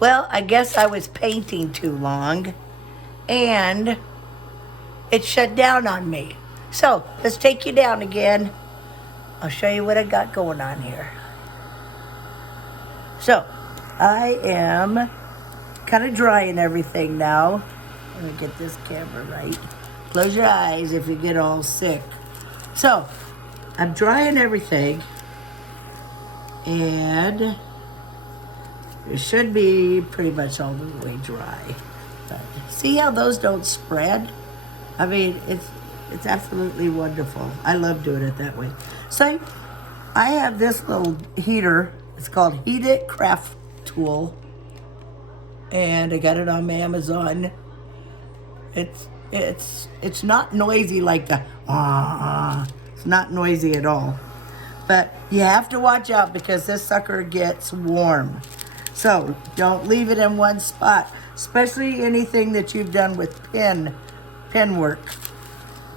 Well, I guess I was painting too long and it shut down on me. So let's take you down again. I'll show you what I got going on here. So I am kind of drying everything now. Let me get this camera right. Close your eyes if you get all sick. So I'm drying everything and it should be pretty much all the way dry. But see how those don't spread? I mean, it's absolutely wonderful. I love doing it that way. So I have this little heater. It's called Heat It Craft Tool. And I got it on Amazon. It's not noisy like the it's not noisy at all. But you have to watch out because this sucker gets warm. So don't leave it in one spot, especially anything that you've done with pen work,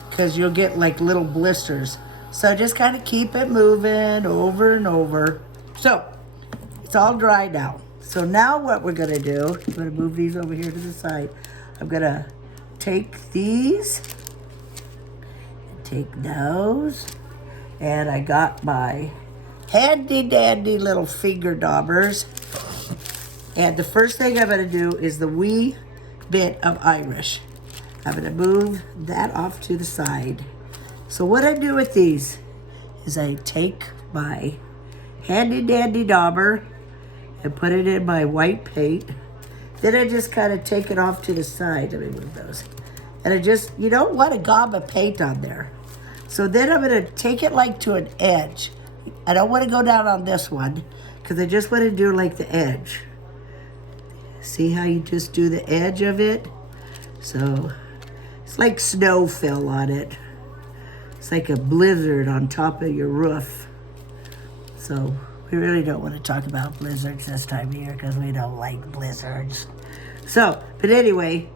because you'll get like little blisters. So just kind of keep it moving over and over. So it's all dry now. So now what we're gonna do, I'm gonna move these over here to the side. I'm gonna take these, take those, and I got my handy dandy little finger daubers. And the first thing I'm gonna do is the wee bit of Irish. I'm gonna move that off to the side. So what I do with these is I take my handy dandy dauber and put it in my white paint. Then I just kind of take it off to the side. Let me move those. And I just, you don't want a gob of paint on there. So then I'm gonna take it like to an edge. I don't wanna go down on this one because I just wanna do like the edge. See how you just do the edge of it? So it's like snow fell on it. It's like a blizzard on top of your roof. So we really don't want to talk about blizzards this time of year because we don't like blizzards. So, but anyway,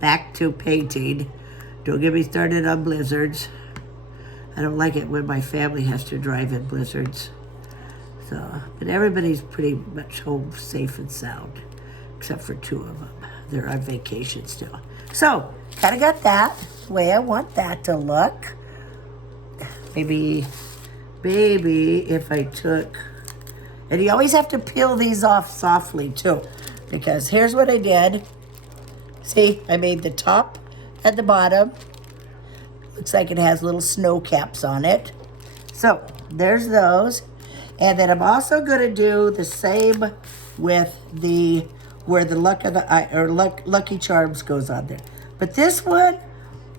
back to painting. Don't get me started on blizzards. I don't like it when my family has to drive in blizzards. So, but everybody's pretty much home safe and sound, except for 2 of them. They're on vacation still. So, kind of got that the way I want that to look. Maybe if I took, and you always have to peel these off softly too, because here's what I did. See, I made the top and the bottom. Looks like it has little snow caps on it. So, there's those. And then I'm also going to do the same with where the Luck of the Eye or Lucky Charms goes on there. But this one,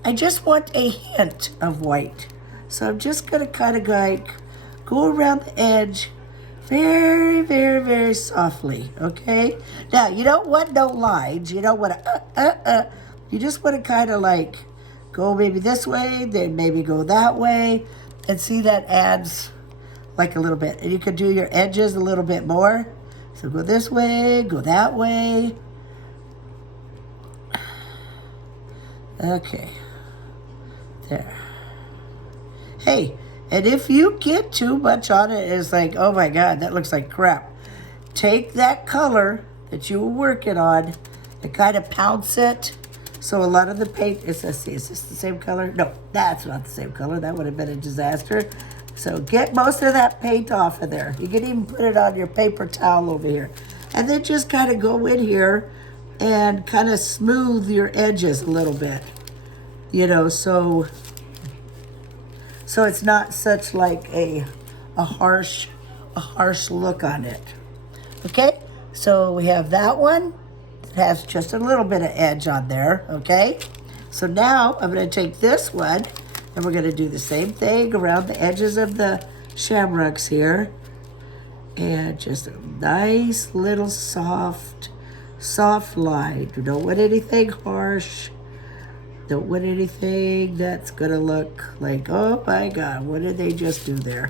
I just want a hint of white. So I'm just going to kind of like go around the edge very, very, very softly, okay? Now, you don't want no lines. You don't want to, You just want to kind of like go maybe this way, then maybe go that way. And see, that adds like a little bit. And you could do your edges a little bit more. So go this way, go that way. Okay. There. Hey, and if you get too much on it, it's like, oh my God, that looks like crap. Take that color that you were working on and kind of pounce it. So a lot of the paint, let's see, is this the same color? No, that's not the same color. That would have been a disaster. So get most of that paint off of there. You can even put it on your paper towel over here. And then just kind of go in here and kind of smooth your edges a little bit. You know, so it's not such like a harsh look on it. Okay, so we have that one. It has just a little bit of edge on there, okay? So now I'm gonna take this one and we're gonna do the same thing around the edges of the shamrocks here. And just a nice little soft line. You don't want anything harsh. Don't want anything that's gonna look like, oh my God, what did they just do there?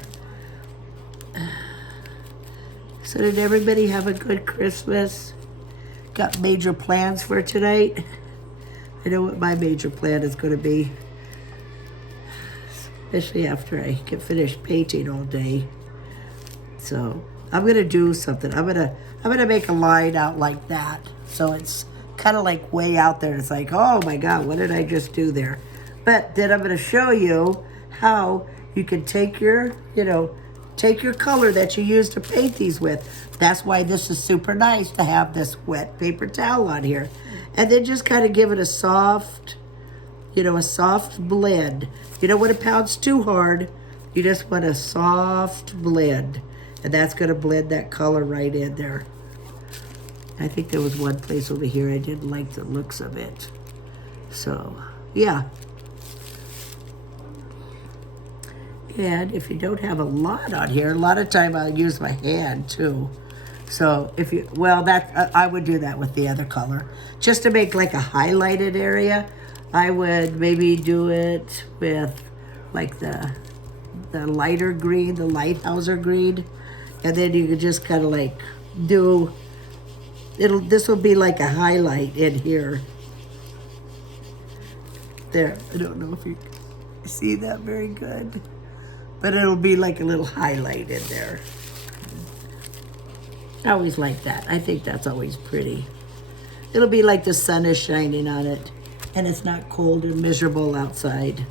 So did everybody have a good Christmas? Got major plans for tonight? I know what my major plan is gonna be. Especially after I get finished painting all day. So I'm gonna do something. I'm gonna make a line out like that. So it's kind of like way out there. It's like, oh my God, what did I just do there? But then I'm gonna show you how you can take your, take your color that you use to paint these with. That's why this is super nice to have this wet paper towel on here. And then just kind of give it a soft, a soft blend. You don't want to pounce too hard. You just want a soft blend. And that's going to blend that color right in there. I think there was one place over here I didn't like the looks of it. So, yeah. And if you don't have a lot on here, a lot of time I'll use my hand too. So if you, I would do that with the other color. Just to make like a highlighted area, I would maybe do it with like the lighter green, the lighthouser green. And then you could just kind of like do, this will be like a highlight in here. There, I don't know if you see that very good. But it'll be like a little highlight in there. I always like that. I think that's always pretty. It'll be like the sun is shining on it and it's not cold and miserable outside.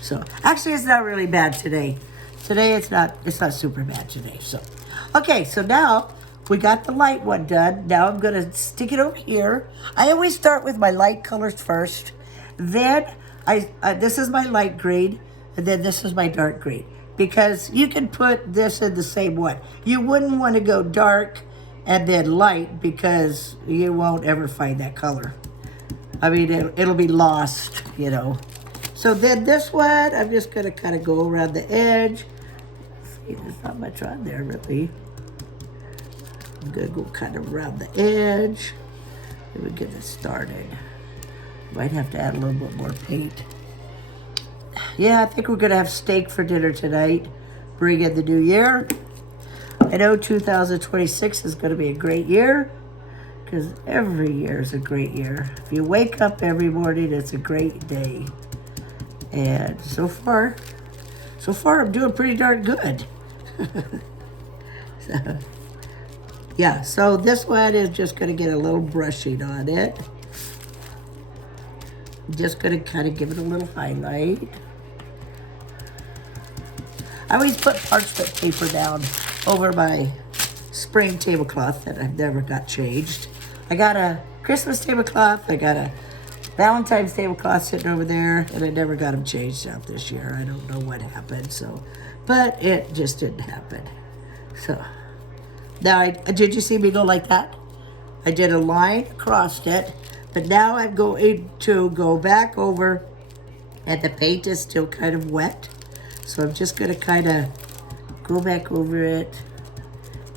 So actually it's not really bad today. Today it's not super bad today. So, okay, so now we got the light one done. Now I'm gonna stick it over here. I always start with my light colors first. Then this is my light green and then this is my dark green. Because you can put this in the same one. You wouldn't want to go dark and then light because you won't ever find that color. I mean, it'll be lost, So then this one, I'm just going to kind of go around the edge. See, there's not much on there, really. I'm going to go kind of around the edge. Let me get this started. Might have to add a little bit more paint. Yeah, I think we're going to have steak for dinner tonight. Bring in the new year. I know 2026 is going to be a great year because every year is a great year. If you wake up every morning, it's a great day. And so far I'm doing pretty darn good. So this one is just going to get a little brushing on it. I'm just going to kind of give it a little highlight. I always put parchment paper down over my spring tablecloth that I've never got changed. I got a Christmas tablecloth, I got a Valentine's tablecloth sitting over there, and I never got them changed out this year. I don't know what happened, but it just didn't happen. So, now, did you see me go like that? I did a line across it, but now I'm going to go back over, and the paint is still kind of wet. So I'm just going to kind of go back over it.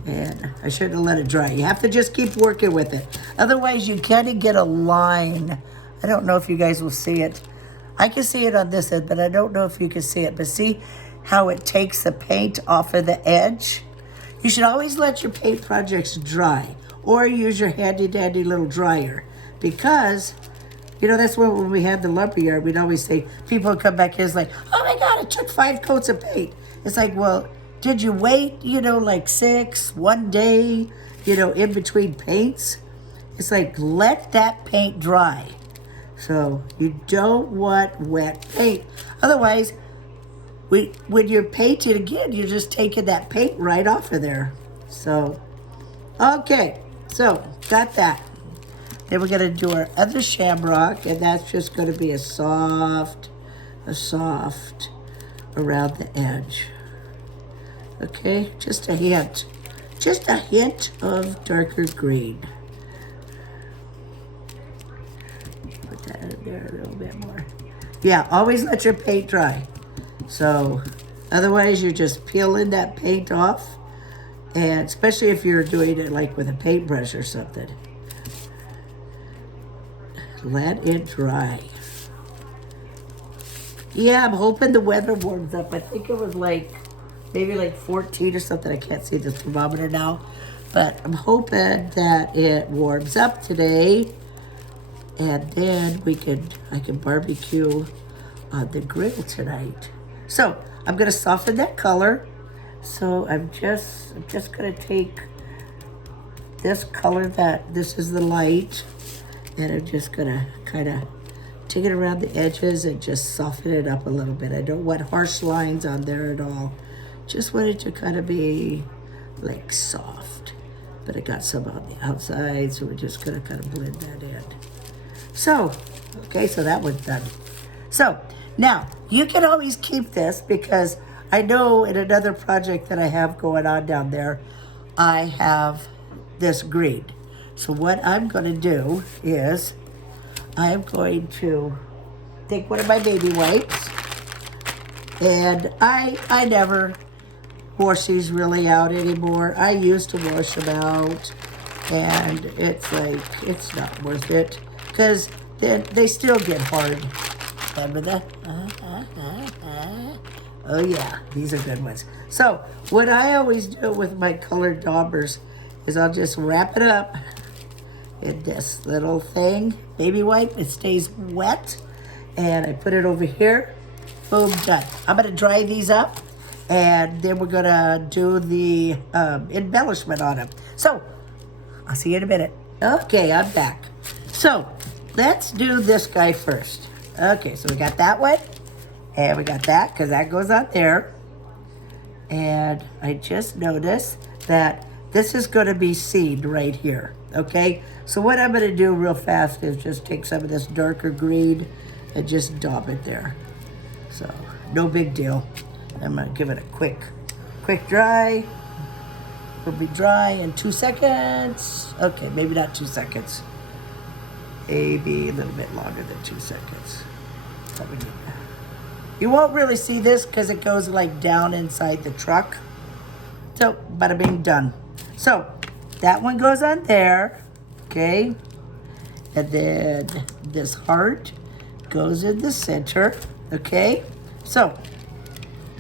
And I shouldn't have let it dry. You have to just keep working with it. Otherwise, you kind of get a line. I don't know if you guys will see it. I can see it on this end, but I don't know if you can see it. But see how it takes the paint off of the edge? You should always let your paint projects dry. Or use your handy-dandy little dryer. Because... that's when we had the lumberyard, we'd always say, people would come back here, it's like, oh my God, it took 5 coats of paint. It's like, well, did you wait, like 6, 1 day, in between paints? It's like, let that paint dry. So you don't want wet paint. Otherwise, when you're painting again, you're just taking that paint right off of there. So, okay, so got that. Then we're going to do our other shamrock, and that's just going to be a soft around the edge. Okay, just a hint of darker green. Put that in there a little bit more. Yeah, always let your paint dry. So, otherwise you're just peeling that paint off, and especially if you're doing it like with a paintbrush or something. Let it dry. Yeah, I'm hoping the weather warms up. I think it was maybe 14 or something. I can't see the thermometer now. But I'm hoping that it warms up today. And then I can barbecue on the grill tonight. So I'm going to soften that color. So I'm just gonna take this color this is the light, and I'm just gonna kind of take it around the edges and just soften it up a little bit. I don't want harsh lines on there at all. Just want it to kind of be like soft. But I got some on the outside, so we're just gonna kind of blend that in. So, okay, so that one's done. So, now, you can always keep this because I know in another project that I have going on down there, I have this green. So what I'm gonna do is, I'm going to take one of my baby wipes, and I never wash these really out anymore. I used to wash them out, and it's like, it's not worth it, because they still get hard. Remember that? Oh yeah, these are good ones. So what I always do with my colored daubers is I'll just wrap it up in this little thing, baby wipe. It stays wet, and I put it over here. Boom, done. I'm gonna dry these up, and then we're gonna do the embellishment on them. So I'll see you in a minute. Okay, I'm back. So let's do this guy first. Okay, so we got that one, and we got that, because that goes on there. And I just noticed that this is gonna be seed right here, okay? So what I'm gonna do real fast is just take some of this darker green and just daub it there. So, no big deal. I'm gonna give it a quick dry. It'll be dry in 2 seconds. Okay, maybe not 2 seconds. Maybe a little bit longer than 2 seconds. You won't really see this because it goes like down inside the truck. So, bada bing, done. So, that one goes on there, okay? And then this heart goes in the center, okay? So,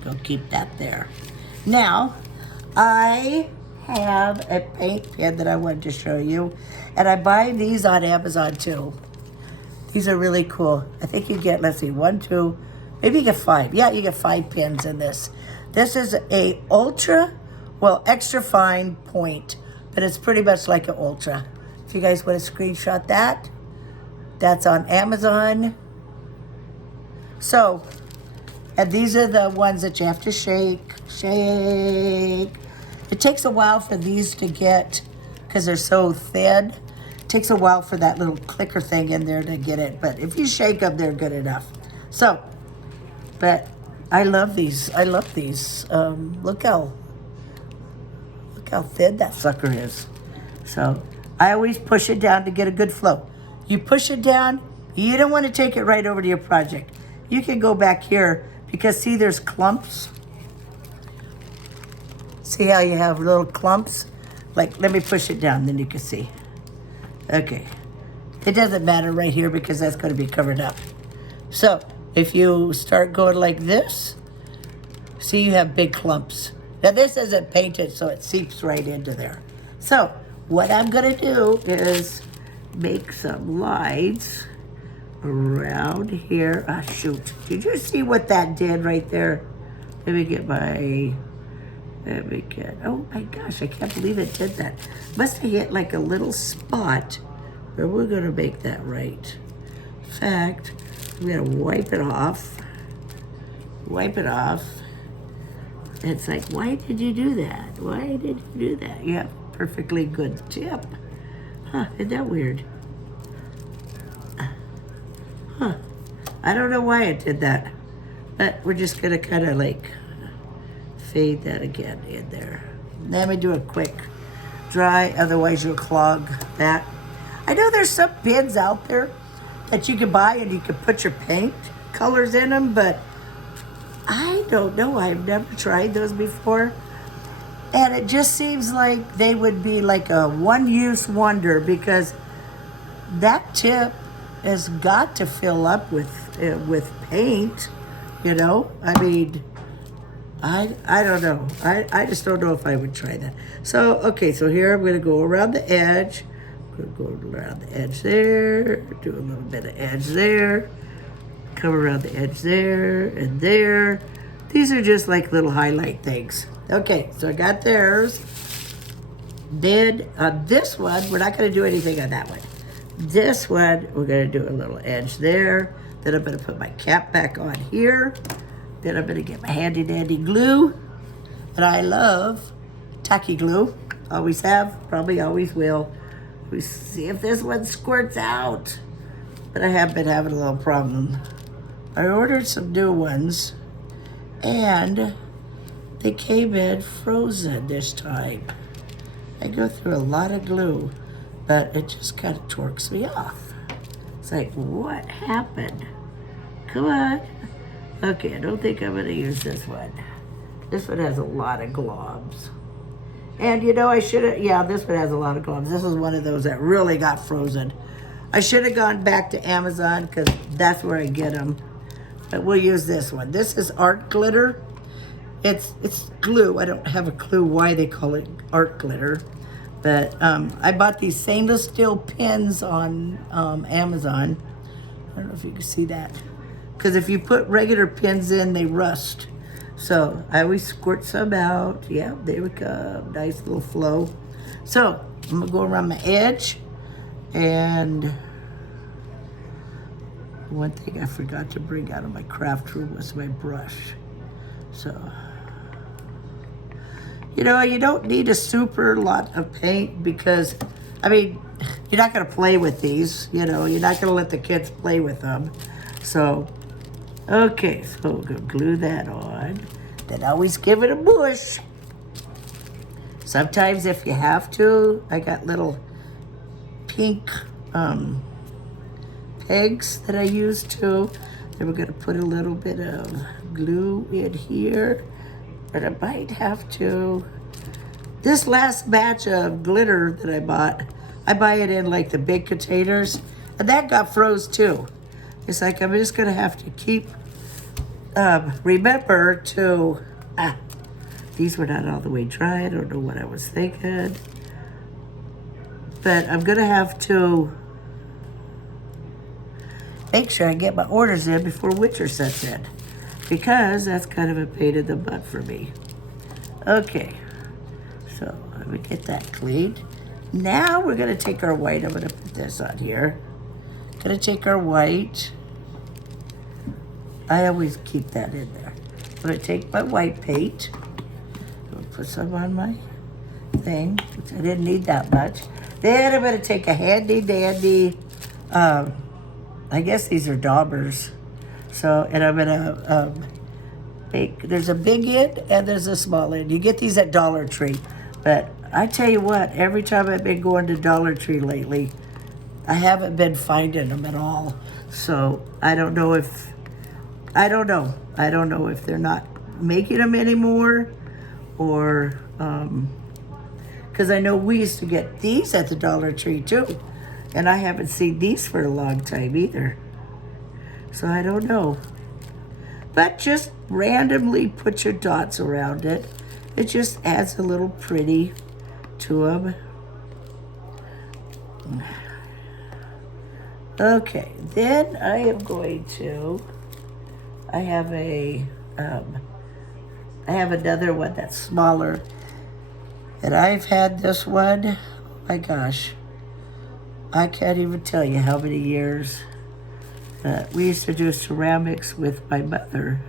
go keep that there. Now, I have a paint pen that I wanted to show you, and I buy these on Amazon too. These are really cool. I think you get, let's see, 1, 2, maybe you get 5. Yeah, you get 5 pins in this. This is a extra fine point, but it's pretty much like an ultra. If you guys want to screenshot that, that's on Amazon. So, and these are the ones that you have to shake. It takes a while for these to get, because they're so thin, it takes a while for that little clicker thing in there to get it. But if you shake them, they're good enough. So, but I love these. I love these. Look how thin that sucker is. So I always push it down to get a good flow. You push it down, you don't want to take it right over to your project. You can go back here because see there's clumps. See how you have little clumps? Like, let me push it down, then you can see. Okay. It doesn't matter right here because that's going to be covered up. So if you start going like this, see you have big clumps. Now this isn't painted, so it seeps right into there. So what I'm gonna do is make some lines around here. Ah, shoot. Did you see what that did right there? Let me get, oh my gosh, I can't believe it did that. Must have hit like a little spot, but we're gonna make that right. In fact, I'm gonna wipe it off. Wipe it off. It's like, why did you do that? Why did you do that? You have a perfectly good tip. Huh, isn't that weird? Huh, I don't know why it did that, but we're just gonna kind of like fade that again in there. Let me do a quick dry, otherwise you'll clog that. I know there's some bins out there that you can buy and you can put your paint colors in them, but I don't know. I've never tried those before. And it just seems like they would be like a one-use wonder because that tip has got to fill up with paint, you know? I mean, I don't know. I just don't know if I would try that. So, okay, so here I'm going to go around the edge. I'm going to go around the edge there, do a little bit of edge there. Come around the edge there and there. These are just like little highlight things. Okay, so I got theirs. Then this one, we're not going to do anything on that one. This one, we're going to do a little edge there. Then I'm going to put my cap back on here. Then I'm going to get my handy dandy glue. And I love tacky glue. Always have, probably always will. We see if this one squirts out. But I have been having a little problem. I ordered some new ones. And they came in frozen this time. I go through a lot of glue, but it just kind of torques me off. It's like, what happened? Come on. Okay, I don't think I'm gonna use this one. This one has a lot of globs. And you know, I should have, yeah, this one has a lot of globs. This is one of those that really got frozen. I should have gone back to Amazon because that's where I get them. But we'll use this one. This is art glitter. It's glue. I don't have a clue why they call it art glitter. But I bought these stainless steel pins on Amazon. I don't know if you can see that. Because if you put regular pins in, they rust. So I always squirt some out. Yeah, there we go. Nice little flow. So I'm gonna go around my edge. And one thing I forgot to bring out of my craft room was my brush. So, you know, you don't need a super lot of paint because, I mean, you're not gonna play with these, you know, you're not gonna let the kids play with them. So, okay, so we're gonna glue that on. Then always give it a push. Sometimes if you have to, I got little pink pegs that I use too. Then we're gonna put a little bit of glue in here, but I might have to. This last batch of glitter that I buy it in like the big containers, and that got froze too. It's like I'm just gonna have to keep, remember to, these were not all the way dry. I don't know what I was thinking. But I'm gonna have to make sure I get my orders in before winter sets in, because that's kind of a pain in the butt for me. Okay, so let me get that cleaned. Now we're gonna take our white. I'm gonna put this on here. Gonna take our white. I always keep that in there. I'm gonna take my white paint. I'm gonna put some on my thing, which I didn't need that much. Then I'm gonna take a handy dandy, I guess these are daubers. So, and I'm gonna make, there's a big end and there's a small end. You get these at Dollar Tree. But I tell you what, every time I've been going to Dollar Tree lately, I haven't been finding them at all. So I don't know if they're not making them anymore, or, because I know we used to get these at the Dollar Tree too. And I haven't seen these for a long time either. So I don't know. But just randomly put your dots around it. It just adds a little pretty to them. Okay, then I am going to, I have another one that's smaller. And I've had this one, oh my gosh, I can't even tell you how many years. We used to do ceramics with my mother.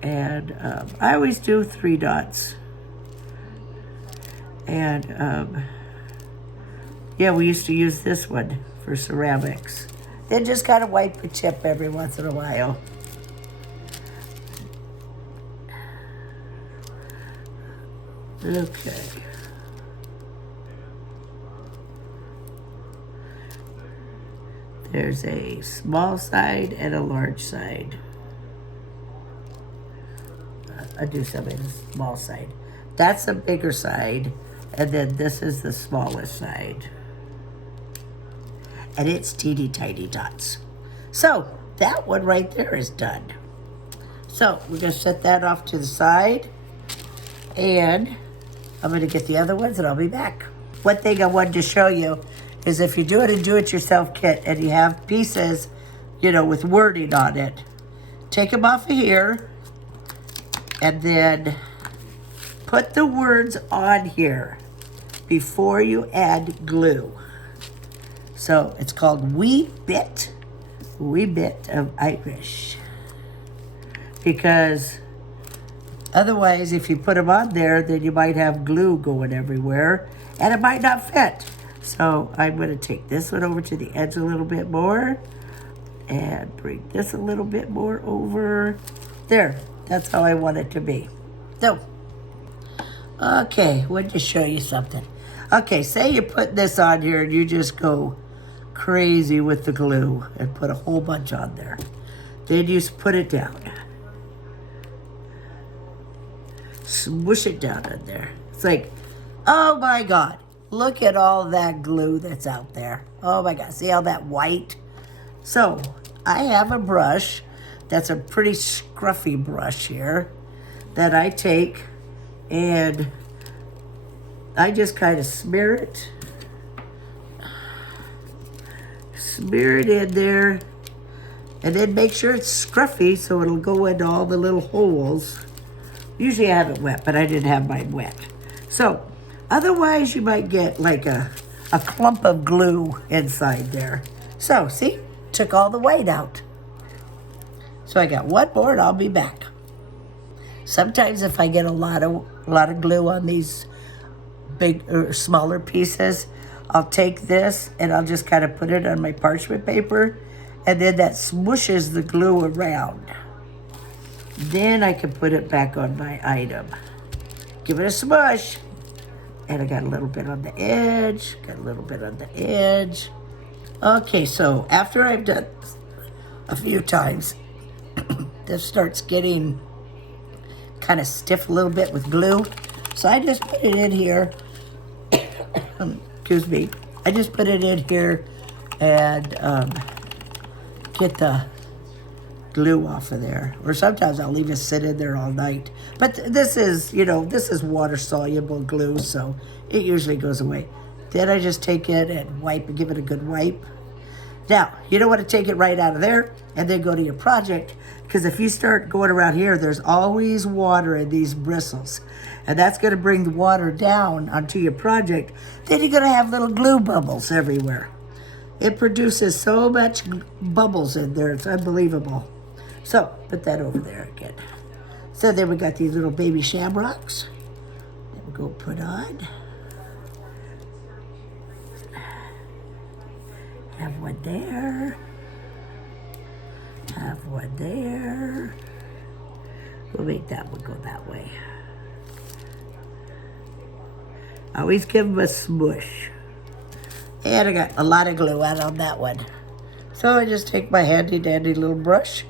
And I always do 3 dots. And yeah, we used to use this one for ceramics. Then just kind of wipe the tip every once in a while. Okay. There's a small side and a large side. I do some in the small side. That's the bigger side, and then this is the smallest side. And it's teeny tiny dots. So that one right there is done. So we're gonna set that off to the side, and I'm gonna get the other ones and I'll be back. One thing I wanted to show you is if you're doing a do-it-yourself kit and you have pieces, you know, with wording on it, take them off of here And then put the words on here before you add glue. So it's called Wee Bit of Irish. Because otherwise, if you put them on there, then you might have glue going everywhere, and it might not fit. So I'm going to take this one over to the edge a little bit more, and bring this a little bit more over. There, that's how I want it to be. So, okay, wanted to show you something. Okay, say you put this on here and you just go crazy with the glue and put a whole bunch on there. Then you put it down. Smoosh it down in there. It's like, oh my God, look at all that glue that's out there. Oh my God, see all that white? So I have a brush that's a pretty scruffy brush here that I take and I just kind of smear it in there, and then make sure it's scruffy so it'll go into all the little holes. Usually I have it wet, but I didn't have mine wet. So otherwise you might get like a clump of glue inside there. So see, took all the weight out. So I got one more and I'll be back. Sometimes if I get a lot of glue on these big or smaller pieces, I'll take this and I'll just kind of put it on my parchment paper, and then that smooshes the glue around. Then I can put it back on my item. Give it a smush. And I got a little bit on the edge, got a little bit on the edge. Okay, so after I've done a few times, this starts getting kind of stiff a little bit with glue. So I just put it in here. Excuse me. I just put it in here and get the glue off of there. Or sometimes I'll leave it sit in there all night. But this is, this is water-soluble glue, so it usually goes away. Then I just take it and give it a good wipe. Now, you don't want to take it right out of there and then go to your project, because if you start going around here, there's always water in these bristles. And that's going to bring the water down onto your project. Then you're going to have little glue bubbles everywhere. It produces so much bubbles in there, it's unbelievable. So, put that over there again. So then we got these little baby shamrocks that we go put on. Have one there. Have one there. We'll make that one go that way. Always give them a smush. And I got a lot of glue out on that one. So I just take my handy dandy little brush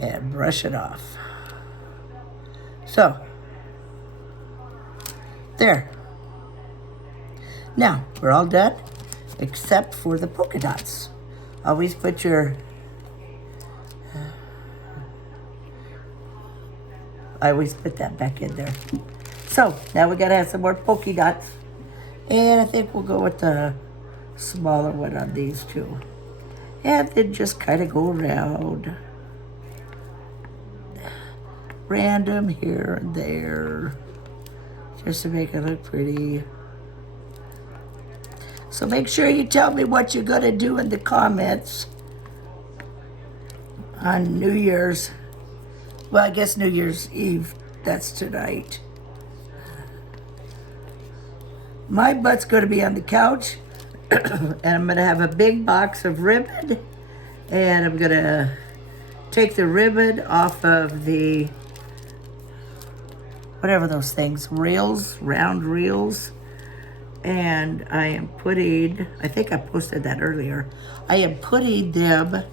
and brush it off. So, there. Now, we're all done, except for the polka dots. Always put your, I always put that back in there. So, now we gotta have some more polka dots. And I think we'll go with the smaller one on these two. And then just kind of go around. Random here and there. Just to make it look pretty. So make sure you tell me what you're going to do in the comments on New Year's. Well, I guess New Year's Eve. That's tonight. My butt's going to be on the couch. And I'm going to have a big box of ribbon. And I'm going to take the ribbon off of the, whatever those things, reels, round reels. And I am putting, I think I posted that earlier. I am putting them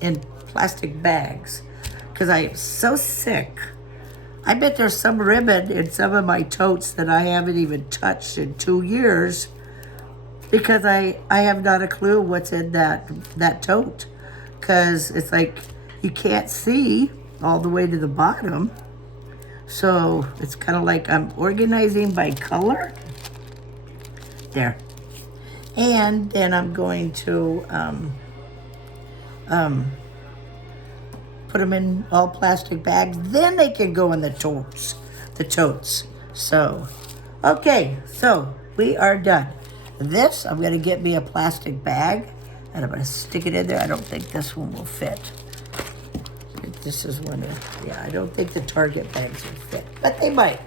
in plastic bags because I am so sick. I bet there's some ribbon in some of my totes that I haven't even touched in 2 years because I have not a clue what's in that tote, because it's like you can't see all the way to the bottom. So it's kind of like I'm organizing by color. There. And then I'm going to put them in all plastic bags. Then they can go in the totes. So, okay, so we are done. This, I'm gonna get me a plastic bag and I'm gonna stick it in there. I don't think this one will fit. I think this is one of, yeah, I don't think the Target bags will fit, but they might.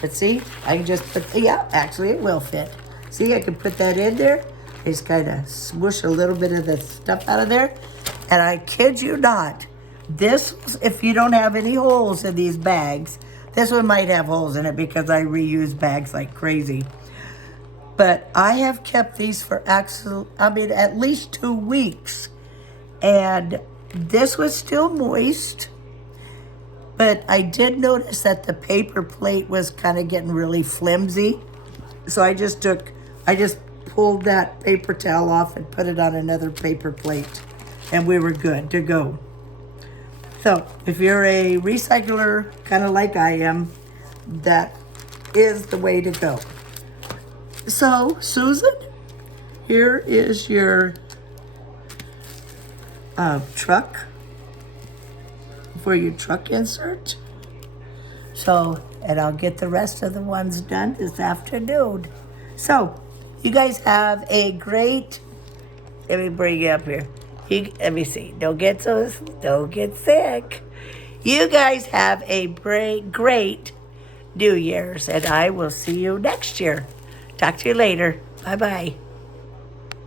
But see, I can just put, yeah, actually it will fit. See, I can put that in there. Just kind of swoosh a little bit of the stuff out of there. And I kid you not, this, if you don't have any holes in these bags, this one might have holes in it because I reuse bags like crazy. But I have kept these for at least 2 weeks. And this was still moist. But I did notice that the paper plate was kind of getting really flimsy. So I just pulled that paper towel off and put it on another paper plate. And we were good to go. So if you're a recycler, kind of like I am, that is the way to go. So, Susan, here is your truck for your truck insert. So, and I'll get the rest of the ones done this afternoon. So, you guys have a great, let me bring you up here. Let me see, don't get sick. You guys have a great New Year's, and I will see you next year. Talk to you later. Bye-bye.